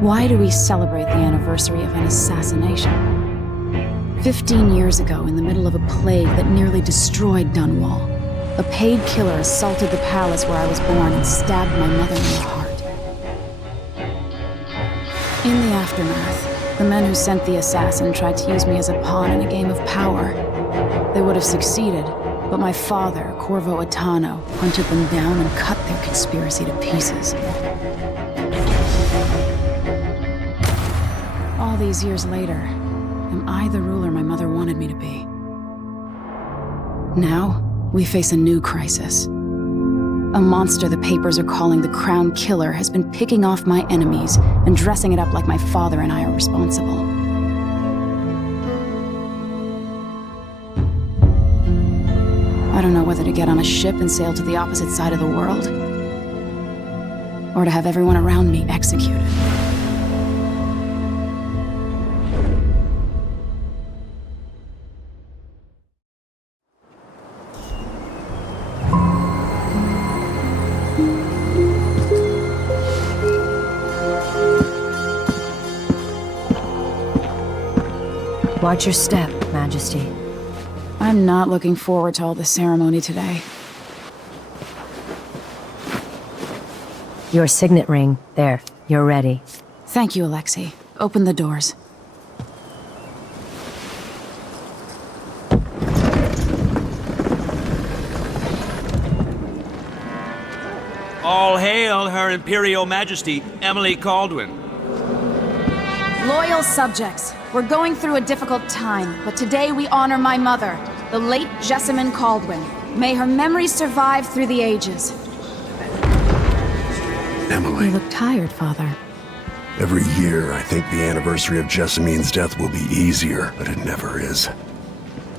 Why do we celebrate the anniversary of an assassination? 15 years ago, in the middle of a plague that nearly destroyed Dunwall, a paid killer assaulted the palace where I was born and stabbed my mother in the heart. In the aftermath, the men who sent the assassin tried to use me as a pawn in a game of power. They would have succeeded, but my father, Corvo Attano, hunted them down and cut their conspiracy to pieces. All these years later, am I the ruler my mother wanted me to be? Now, we face a new crisis. A monster the papers are calling the Crown Killer has been picking off my enemies and dressing it up like my father and I are responsible. I don't know whether to get on a ship and sail to the opposite side of the world, or to have everyone around me executed. Watch your step, Majesty. I'm not looking forward to all the ceremony today. Your signet ring. There. You're ready. Thank you, Alexei. Open the doors. All hail Her Imperial Majesty, Emily Caldwin. Loyal subjects, we're going through a difficult time, but today we honor my mother, the late Jessamine Caldwin. May her memory survive through the ages. Emily. You look tired, Father. Every year, I think the anniversary of Jessamine's death will be easier, but it never is.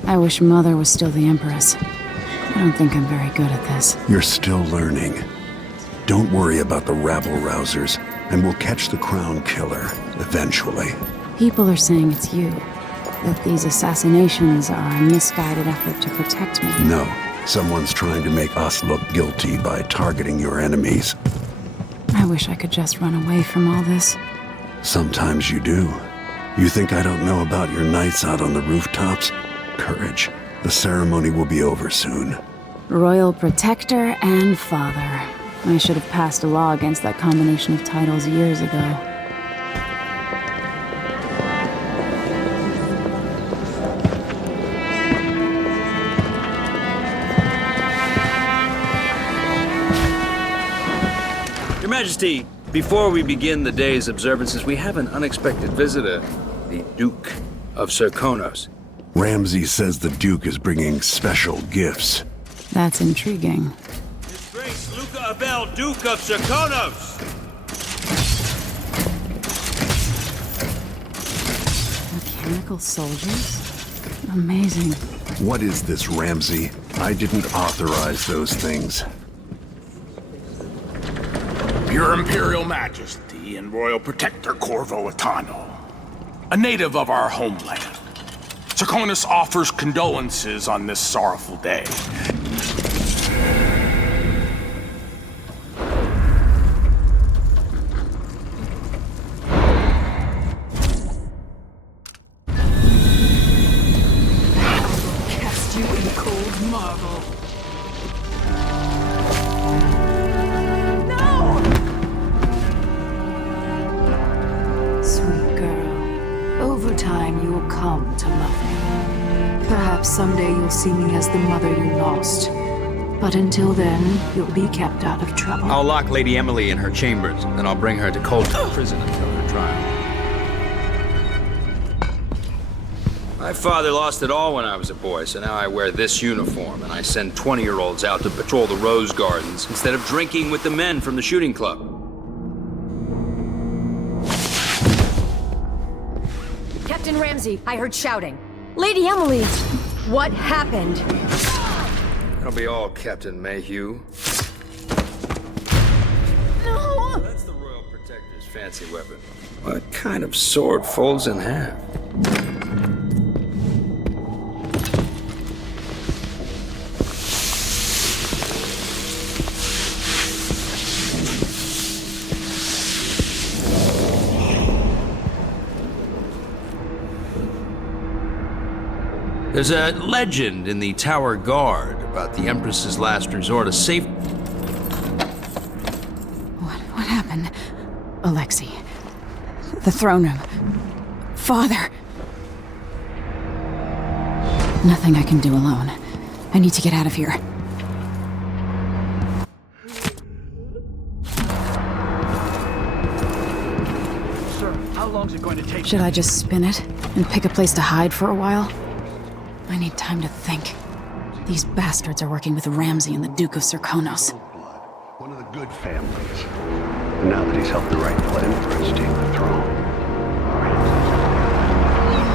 I wish Mother was still the Empress. I don't think I'm very good at this. You're still learning. Don't worry about the rabble-rousers, and we'll catch the Crown Killer, eventually. People are saying it's you. That these assassinations are a misguided effort to protect me. No. Someone's trying to make us look guilty by targeting your enemies. I wish I could just run away from all this. Sometimes you do. You think I don't know about your nights out on the rooftops? Courage. The ceremony will be over soon. Royal Protector and Father. I should have passed a law against that combination of titles years ago. Your Majesty, before we begin the day's observances, we have an unexpected visitor, the Duke of Serkonos. Ramsay says the Duke is bringing special gifts. That's intriguing. His Grace Luca Abel, Duke of Serkonos! Mechanical soldiers? Amazing. What is this, Ramsay? I didn't authorize those things. Your Imperial Majesty and Royal Protector Corvo Attano, a native of our homeland. Serkonos offers condolences on this sorrowful day. Cast you in cold marble. Sweet girl, over time you will come to love me. Perhaps someday you'll see me as the mother you lost. But until then, you'll be kept out of trouble. I'll lock Lady Emily in her chambers, then I'll bring her to Coldstone Prison until her trial. My father lost it all when I was a boy, so now I wear this uniform, and I send 20-year-olds out to patrol the rose gardens instead of drinking with the men from the shooting club. Captain Ramsay, I heard shouting. Lady Emily! What happened? That'll be all, Captain Mayhew. No! That's the Royal Protector's fancy weapon. What kind of sword folds in half? There's a legend in the Tower Guard about the Empress's last resort, a safe... What happened? Alexei. The throne room. Father. Nothing I can do alone. I need to get out of here. Sir, how long's it going to take? Should I just spin it and pick a place to hide for a while? I need time to think. These bastards are working with Ramsey and the Duke of Serkonos. One of the good families. And now that he's helped the rightful empress take the throne.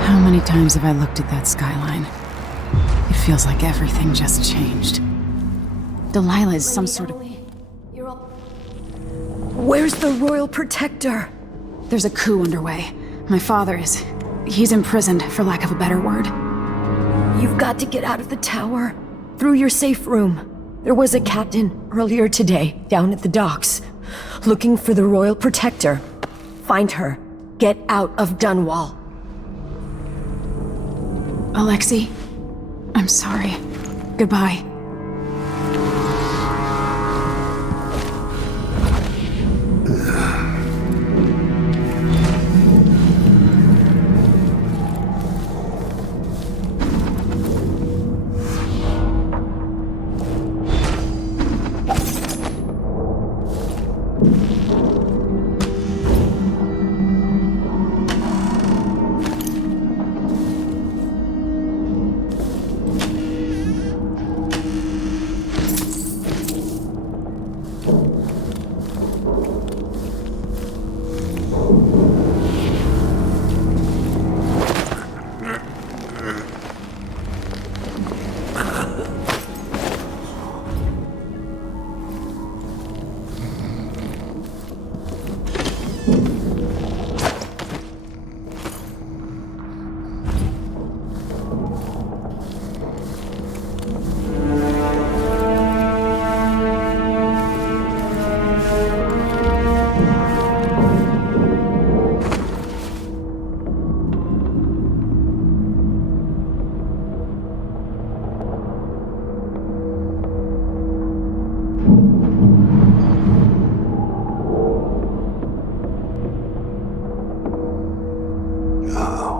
How many times have I looked at that skyline? It feels like everything just changed. Delilah is some sort of... Where's the Royal Protector? There's a coup underway. My father is... He's imprisoned, for lack of a better word. You've got to get out of the tower. Through your safe room. There was a captain earlier today, down at the docks. Looking for the Royal Protector. Find her. Get out of Dunwall. Alexei, I'm sorry. Goodbye.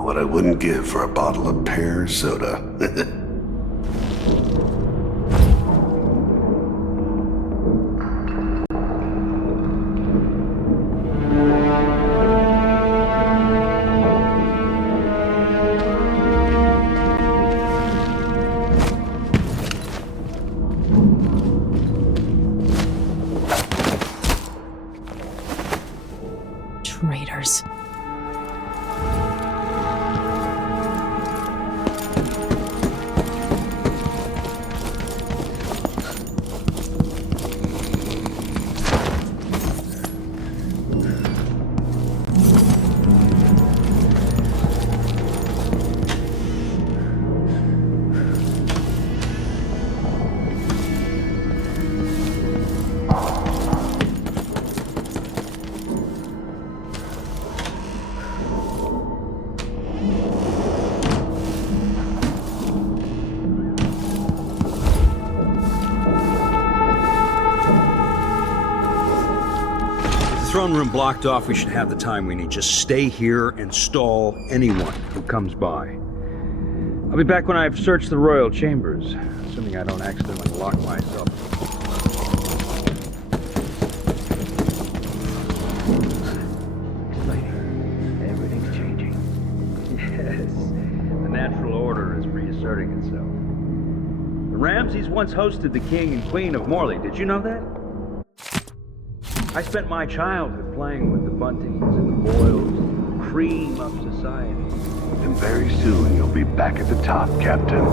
What I wouldn't give for a bottle of pear soda. Traitors. Throne room blocked off, we should have the time we need. Just stay here and stall anyone who comes by. I'll be back when I've searched the royal chambers, assuming I don't accidentally lock myself. Everything's changing. Yes, the natural order is reasserting itself. The Ramseys once hosted the king and queen of Morley. Did you know that? I spent my childhood playing with the buntings and the boils, the cream of society. And very soon you'll be back at the top, Captain.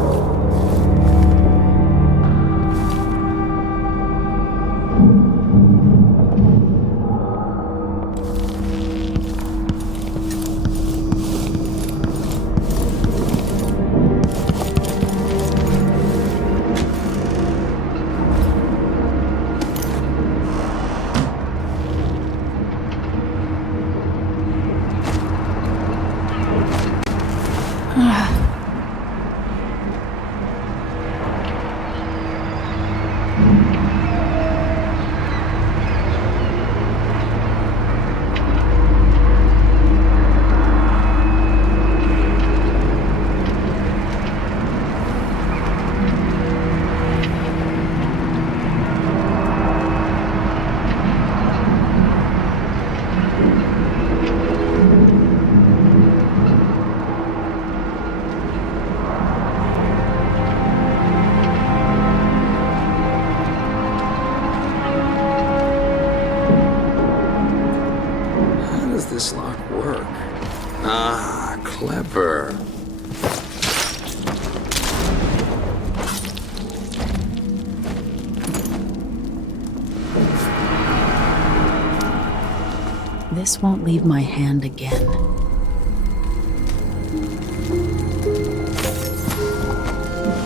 this lock work? Ah, clever. This won't leave my hand again.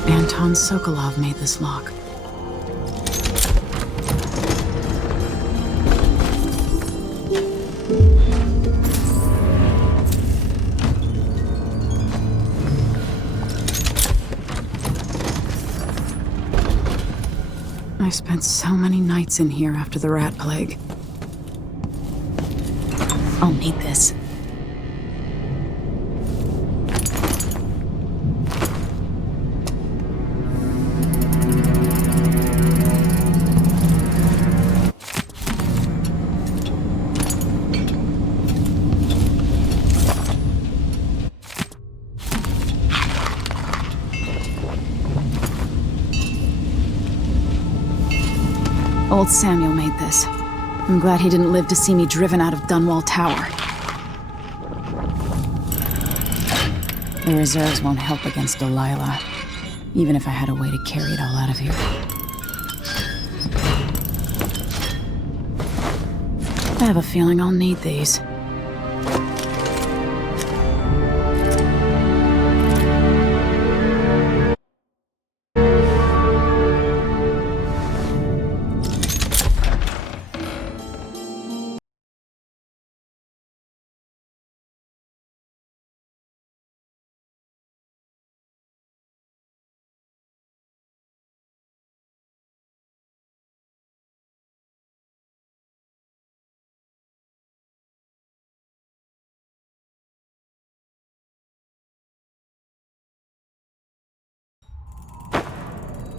Anton Sokolov made this lock. I spent so many nights in here after the rat plague. I'll need this. Old Samuel made this. I'm glad he didn't live to see me driven out of Dunwall Tower. The reserves won't help against Delilah, even if I had a way to carry it all out of here. I have a feeling I'll need these.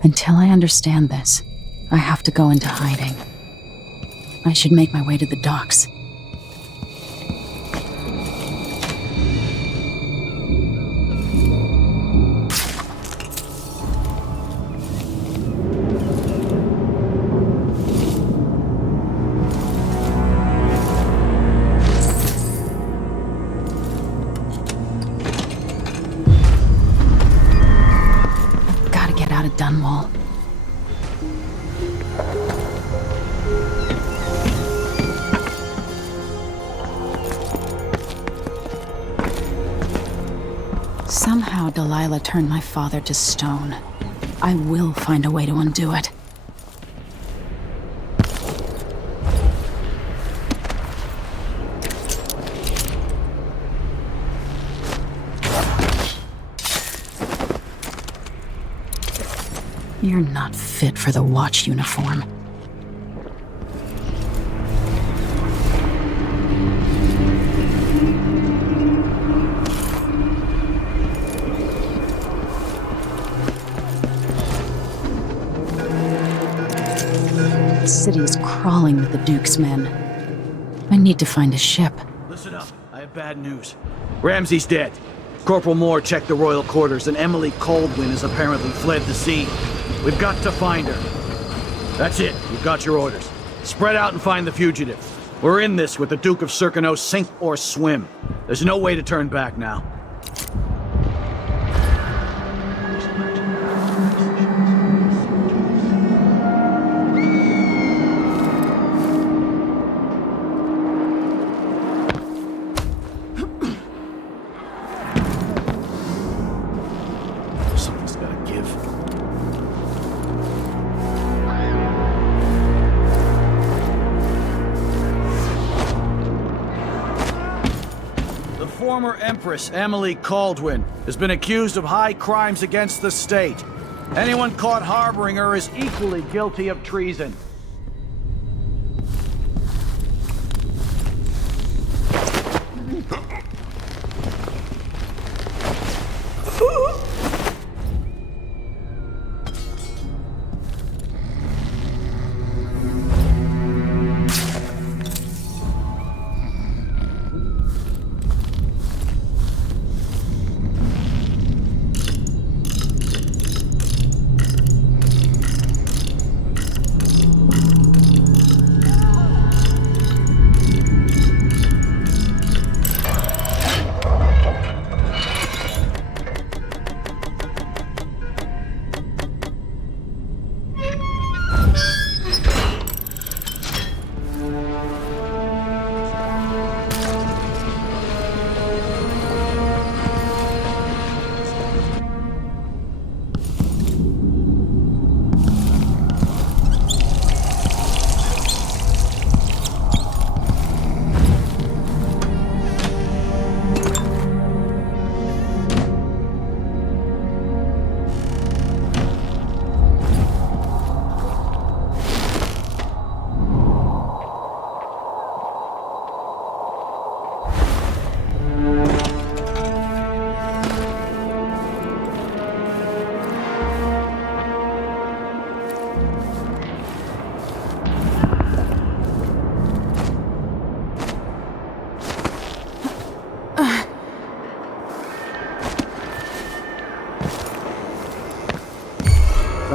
Until I understand this, I have to go into hiding. I should make my way to the docks. Dunwall. Somehow Delilah turned my father to stone. I will find a way to undo it. You're not fit for the watch uniform. The city is crawling with the Duke's men. I need to find a ship. Listen up, I have bad news. Ramsey's dead. Corporal Moore checked the royal quarters, and Emily Caldwin has apparently fled the scene. We've got to find her. That's it. You've got your orders. Spread out and find the fugitive. We're in this with the Duke of Circano, sink or swim. There's no way to turn back now. Something's gotta give. Former Empress Emily Caldwin has been accused of high crimes against the state. Anyone caught harboring her is equally guilty of treason.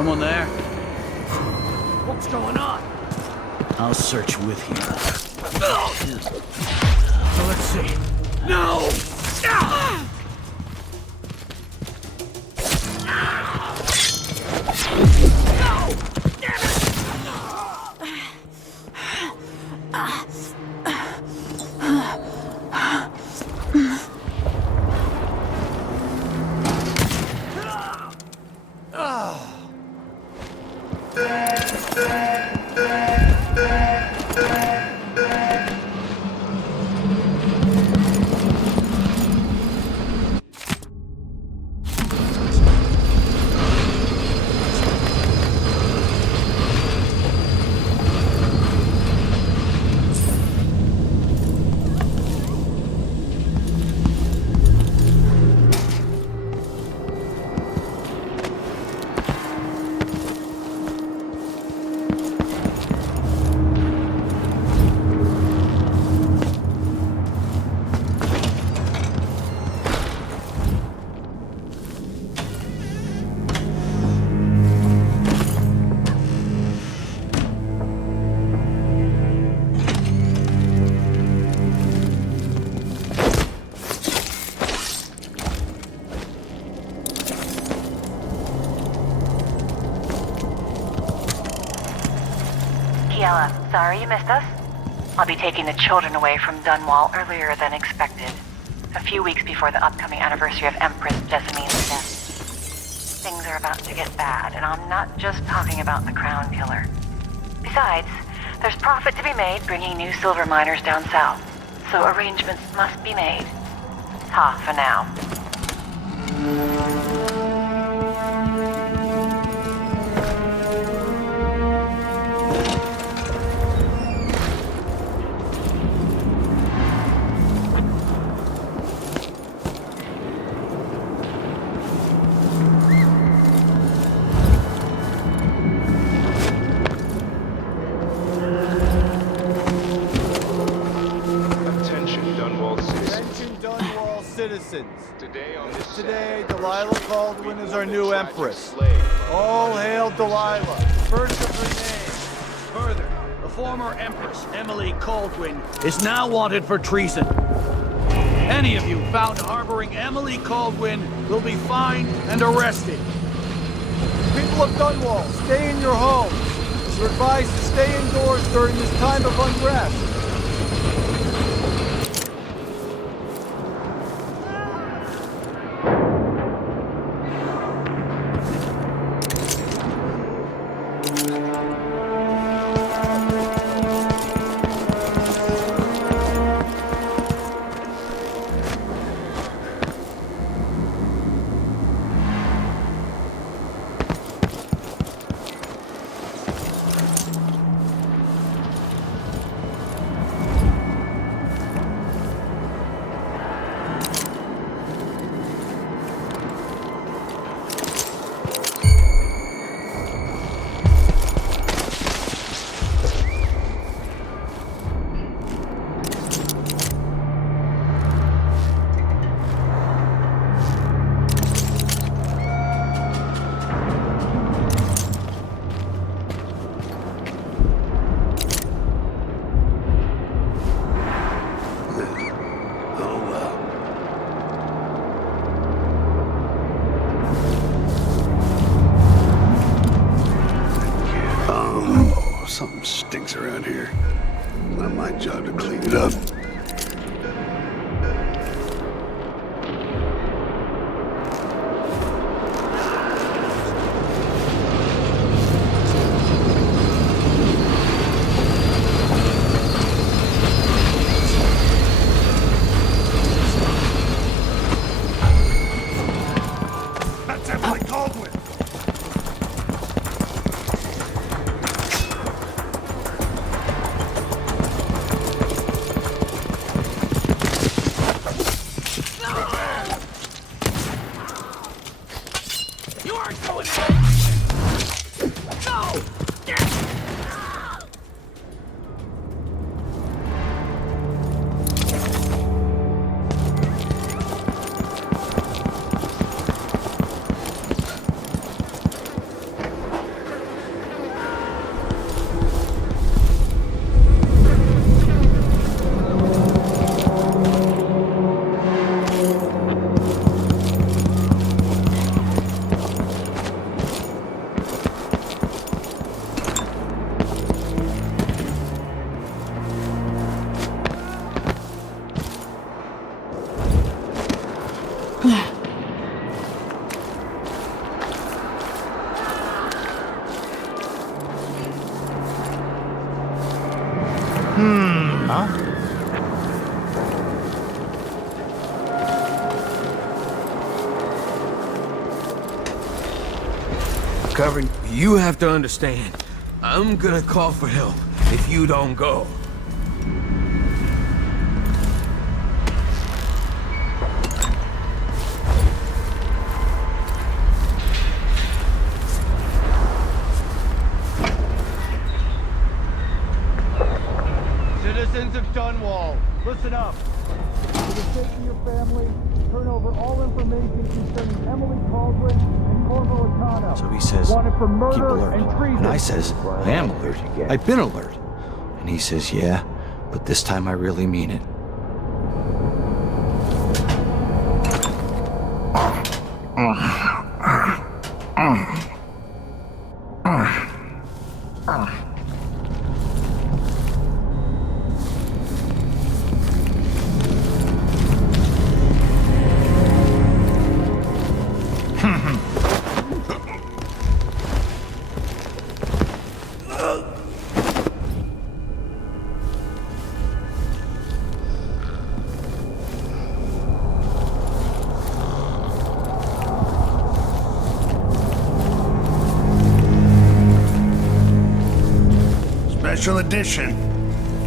Someone there? What's going on? I'll search with you. So let's see. No! Sorry you missed us. I'll be taking the children away from Dunwall earlier than expected. A few weeks before the upcoming anniversary of Empress Jessamine's death. Things are about to get bad, and I'm not just talking about the Crown Killer. Besides, there's profit to be made bringing new silver miners down south, so arrangements must be made. Ha for now. Today, Delilah Caldwin is our new Empress. All hail Delilah, first of her name. Further, the former Empress, Emily Caldwin, is now wanted for treason. Any of you found harboring Emily Caldwin will be fined and arrested. People of Dunwall, stay in your homes. You're advised to stay indoors during this time of unrest. Something stinks around here. Not my job to clean it up. That's Emily Caldwin! Cover, you have to understand. I'm gonna call for help if you don't go. Citizens of Dunwall, listen up. For the sake of your family, turn over all information concerning Emily Caldwin and Corvo Atano. So he says, wanted for murder keep alert. and treason. And I says, I am alert. I've been alert. And he says, yeah, but this time I really mean it. Special edition.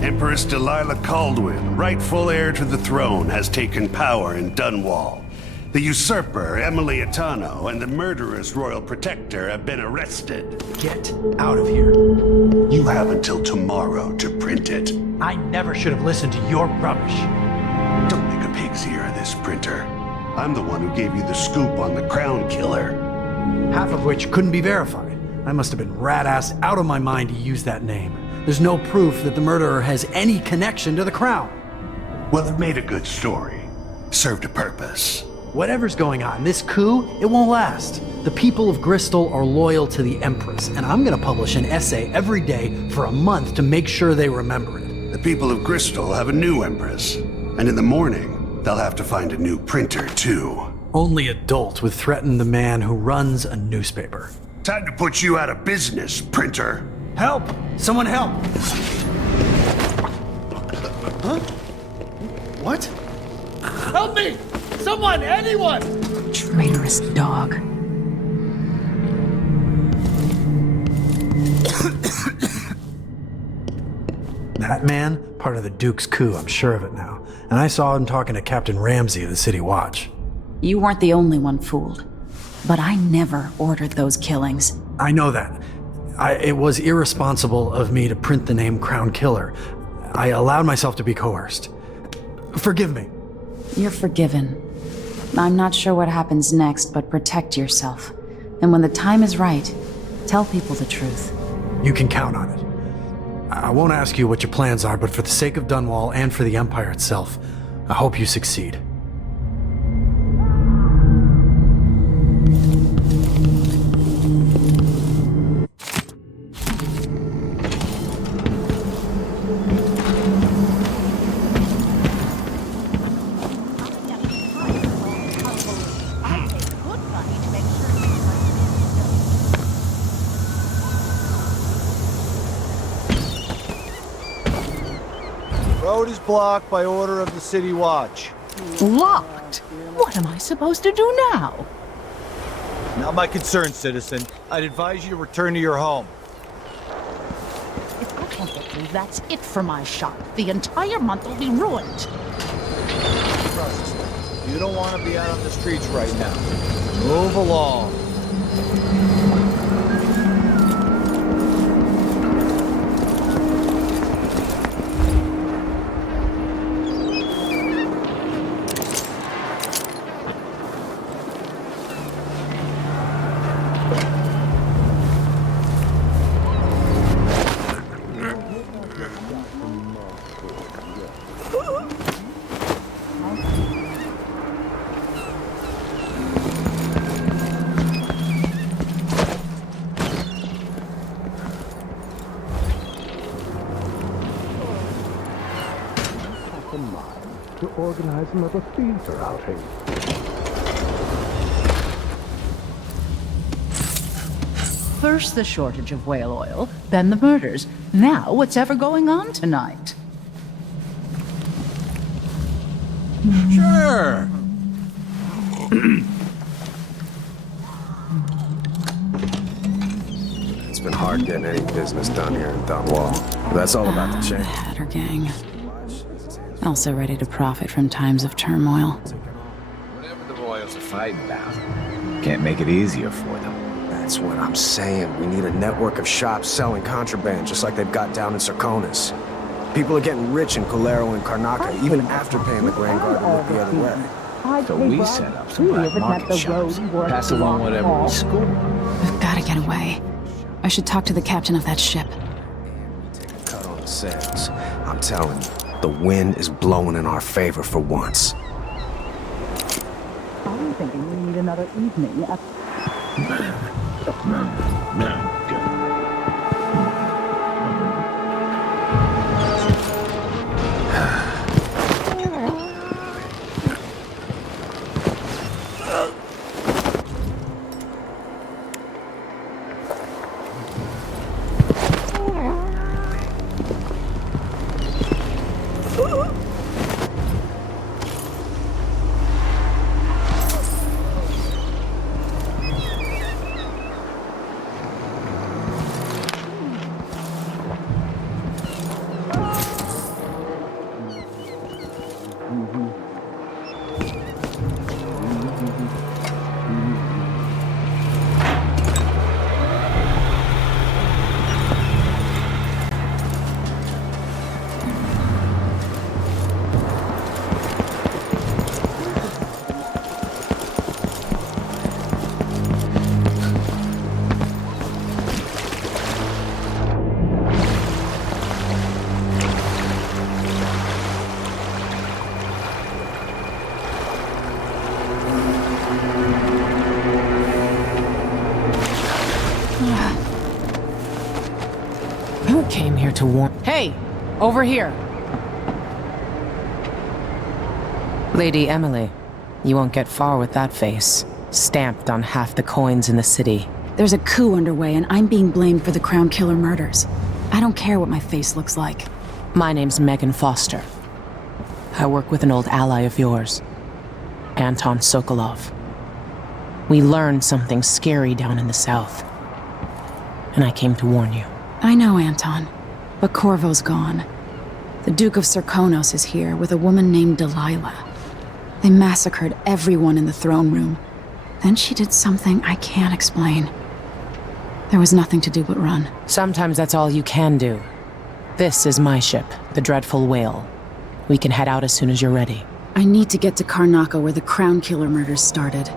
Empress Delilah Caldwin, rightful heir to the throne, has taken power in Dunwall. The usurper, Emily Atano, and the murderous royal protector have been arrested. Get out of here. You have until tomorrow to print it. I never should have listened to your rubbish. Don't make a pig's ear of this, printer. I'm the one who gave you the scoop on the crown killer. Half of which couldn't be verified. I must have been rat-assed out of my mind to use that name. There's no proof that the murderer has any connection to the crown. Well, it made a good story. Served a purpose. Whatever's going on, this coup, it won't last. The people of Bristol are loyal to the Empress, and I'm gonna publish an essay every day for a month to make sure they remember it. The people of Bristol have a new Empress, and in the morning, they'll have to find a new printer, too. Only adults would threaten the man who runs a newspaper. Time to put you out of business, printer. Help! Someone help! Huh? What? Help me! Someone! Anyone! Traitorous dog. That man, part of the Duke's coup, I'm sure of it now. And I saw him talking to Captain Ramsey of the City Watch. You weren't the only one fooled. But I never ordered those killings. I know that. It was irresponsible of me to print the name Crown Killer. I allowed myself to be coerced. Forgive me. You're forgiven. I'm not sure what happens next, but protect yourself. And when the time is right, tell people the truth. You can count on it. I won't ask you what your plans are, but for the sake of Dunwall and for the Empire itself, I hope you succeed. Road is blocked by order of the City Watch. Locked? What am I supposed to do now? Not my concern, citizen. I'd advise you to return to your home. If I can't get through, that's it for my shop. The entire month will be ruined. Trust me. You don't want to be out on the streets right now. Move along. To organize another theater outing. First the shortage of whale oil, then the murders. Now what's ever going on tonight? Sure. getting any business done here in Dunwall. But that's all about to The change. Hatter gang. Also ready to profit from times of turmoil. Whatever the Royals are fighting about, can't make it easier for them. That's what I'm saying. We need a network of shops selling contraband, just like they've got down in Serconis. People are getting rich in Colero and Karnaca, even after paying the Grand Guard to look the other way. So we set up some black market shops, pass along whatever we score. We've got to get away. I should talk to the captain of that ship. Cut on the sails. I'm telling you, the wind is blowing in our favor for once. I'm thinking we need another evening at... Who came here to warn? Hey! Over here! Lady Emily, you won't get far with that face. Stamped on half the coins in the city. There's a coup underway, and I'm being blamed for the Crown Killer murders. I don't care what my face looks like. My name's Megan Foster. I work with an old ally of yours, Anton Sokolov. We learned something scary down in the south, and I came to warn you. I know, Anton, but Corvo's gone. The Duke of Serconos is here with a woman named Delilah. They massacred everyone in the throne room. Then she did something I can't explain. There was nothing to do but run. Sometimes that's all you can do. This is my ship, the Dreadful Whale. We can head out as soon as you're ready. I need to get to Karnaca where the Crown Killer murders started.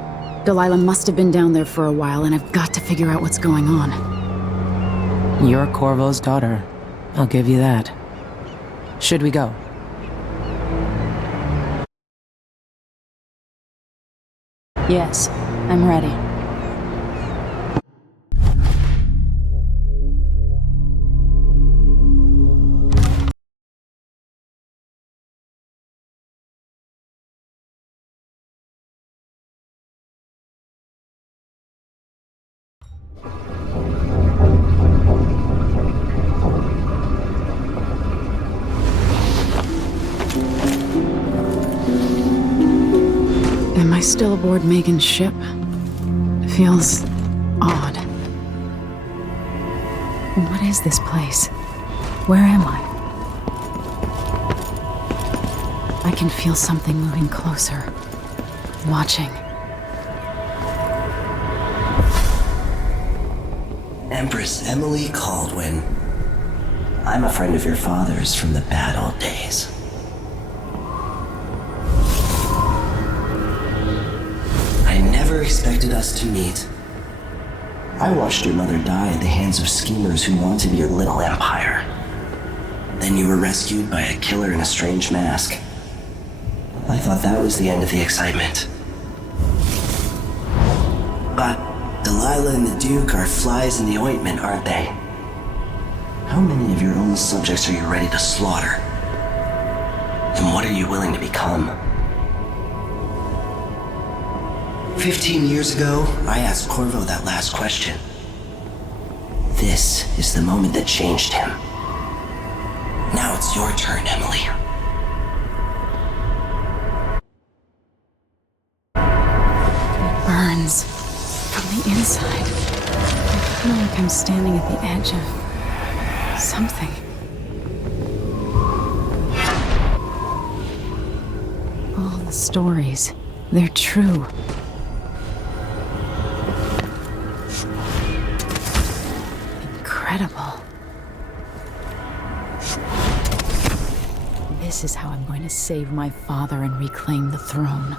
Delilah must have been down there for a while, and I've got to figure out what's going on. You're Corvo's daughter. I'll give you that. Should we go? Yes, I'm ready. Am I still aboard Megan's ship? It feels odd. What is this place? Where am I? I can feel something moving closer. Watching. Empress Emily Caldwin. I'm a friend of your father's from the bad old days. I never expected us to meet. I watched your mother die at the hands of schemers who wanted your little empire. Then you were rescued by a killer in a strange mask. I thought that was the end of the excitement. But Delilah and the Duke are flies in the ointment, aren't they? How many of your own subjects are you ready to slaughter? And what are you willing to become? 15 years ago, I asked Corvo that last question. This is the moment that changed him. Now it's your turn, Emily. It burns from the inside. feel like I'm standing at the edge of something. All the stories, they're true. Incredible. This is how I'm going to save my father and reclaim the throne.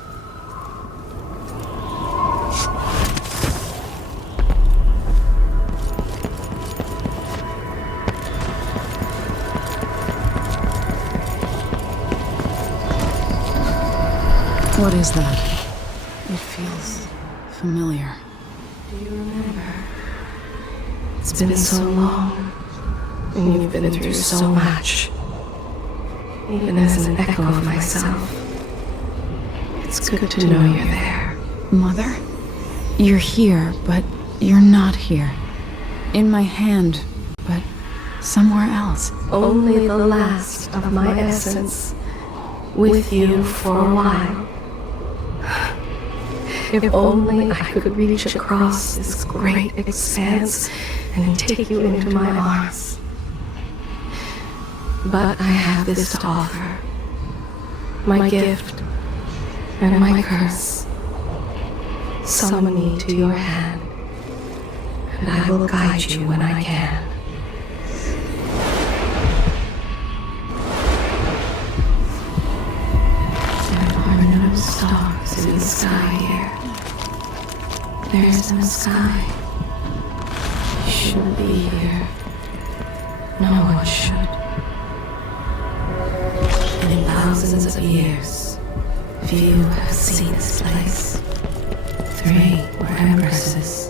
What is that? It feels familiar. Do you remember? It's been so long, and you've been through so much. Even as an echo of myself, it's good to know you're there. Mother? You're here, but you're not here. In my hand, but somewhere else. Only the last of my essence, with you for a while. If only I could reach across this great expanse and take you into my arms. But I have this to offer. My gift and my curse. Summon me to your hand, and I will guide you when I can. There are no stars in the sky here. There is no sky. You shouldn't be here. No one should. And in thousands of years, few have seen this place. 3 were empresses.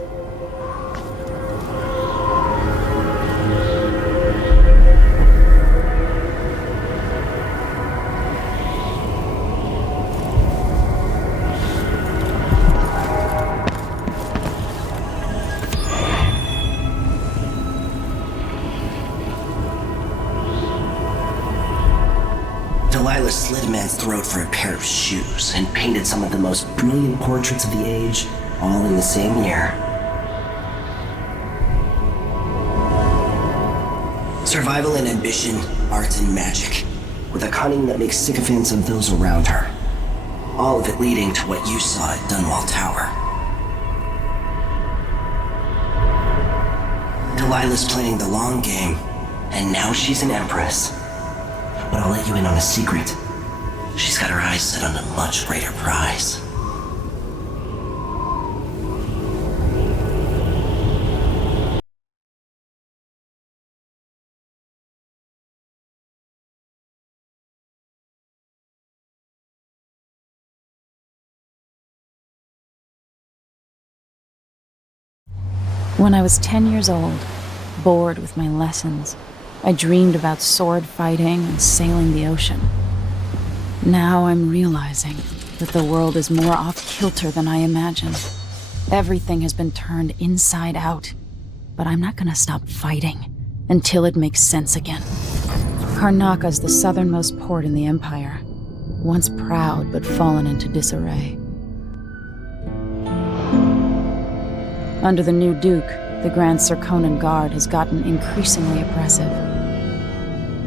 Delilah slit a man's throat for a pair of shoes and painted some of the most brilliant portraits of the age, all in the same year. Survival and ambition, art and magic, with a cunning that makes sycophants of those around her. All of it leading to what you saw at Dunwall Tower. Delilah's playing the long game, and now she's an empress. But I'll let you in on a secret. She's got her eyes set on a much greater prize. When I was 10 years old, bored with my lessons, I dreamed about sword fighting and sailing the ocean. Now I'm realizing that the world is more off-kilter than I imagined. Everything has been turned inside out, but I'm not gonna stop fighting until it makes sense again. Karnaca's the southernmost port in the Empire, once proud but fallen into disarray. Under the new Duke, the Grand Serkonan Guard has gotten increasingly oppressive.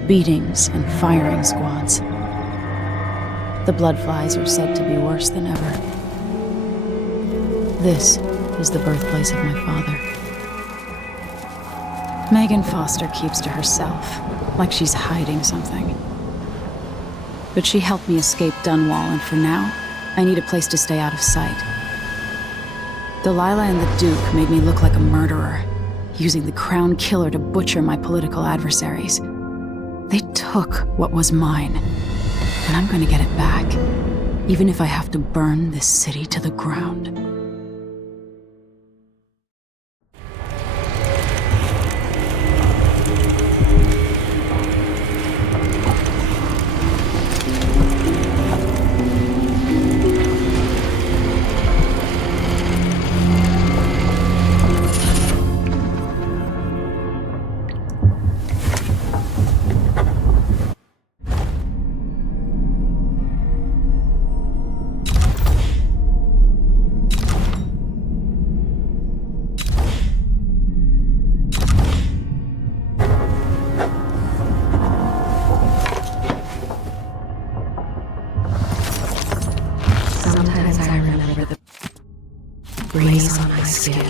Beatings and firing squads. The bloodflies are said to be worse than ever. This is the birthplace of my father. Megan Foster keeps to herself, like she's hiding something. But she helped me escape Dunwall, and for now, I need a place to stay out of sight. Delilah and the Duke made me look like a murderer, using the Crown Killer to butcher my political adversaries. They took what was mine, and I'm gonna get it back, even if I have to burn this city to the ground. Sometimes I remember the breeze on my skin.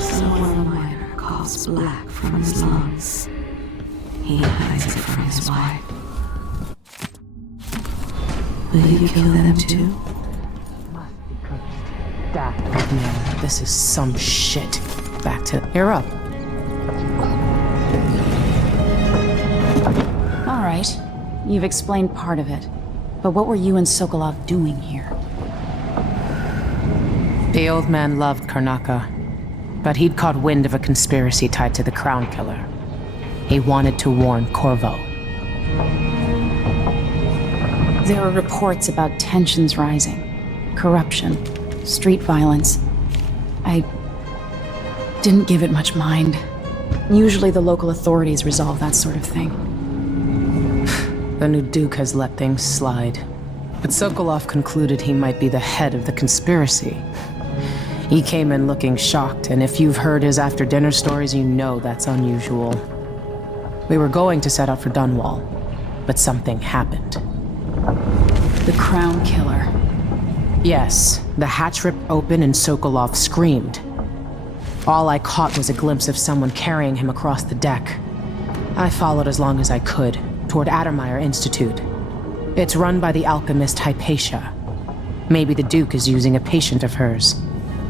Someone minor coughs black from his lungs. He hides it from his wife. Will you kill them too? Man, this is some shit. Back to... You're up. All right. You've explained part of it. But what were you and Sokolov doing here? The old man loved Karnaca, but he'd caught wind of a conspiracy tied to the Crown Killer. He wanted to warn Corvo. There are reports about tensions rising, corruption, street violence. I didn't give it much mind. Usually the local authorities resolve that sort of thing. The new Duke has let things slide. But Sokolov concluded he might be the head of the conspiracy. He came in looking shocked, and if you've heard his after-dinner stories, you know that's unusual. We were going to set out for Dunwall, but something happened. The Crown Killer. Yes, the hatch ripped open and Sokolov screamed. All I caught was a glimpse of someone carrying him across the deck. I followed as long as I could, toward Addermeyer Institute. It's run by the alchemist Hypatia. Maybe the Duke is using a patient of hers,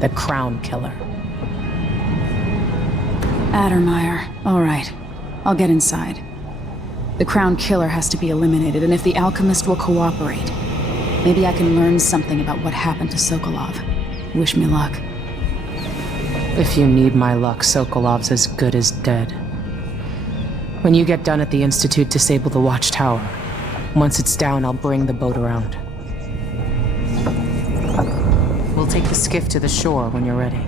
the Crown Killer. Addermeyer. All right. I'll get inside. The Crown Killer has to be eliminated, and if the alchemist will cooperate, maybe I can learn something about what happened to Sokolov. Wish me luck. If you need my luck, Sokolov's as good as dead. When you get done at the Institute, disable the watchtower. Once it's down, I'll bring the boat around. We'll take the skiff to the shore when you're ready.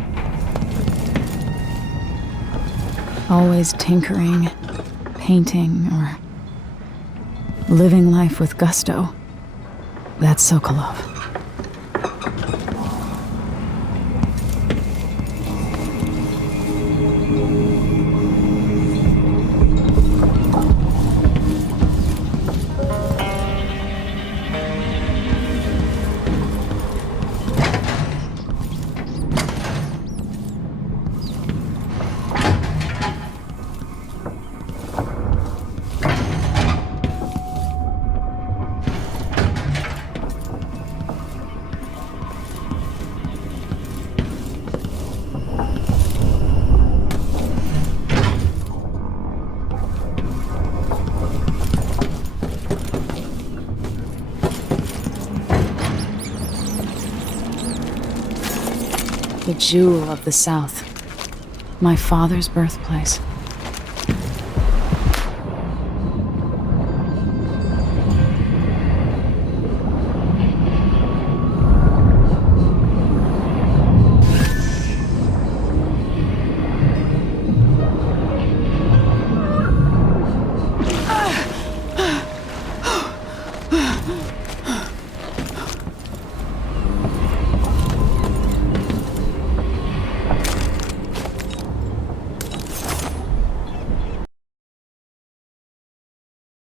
Always tinkering, painting, or living life with gusto. That's Sokolov. The jewel of the South. My father's birthplace.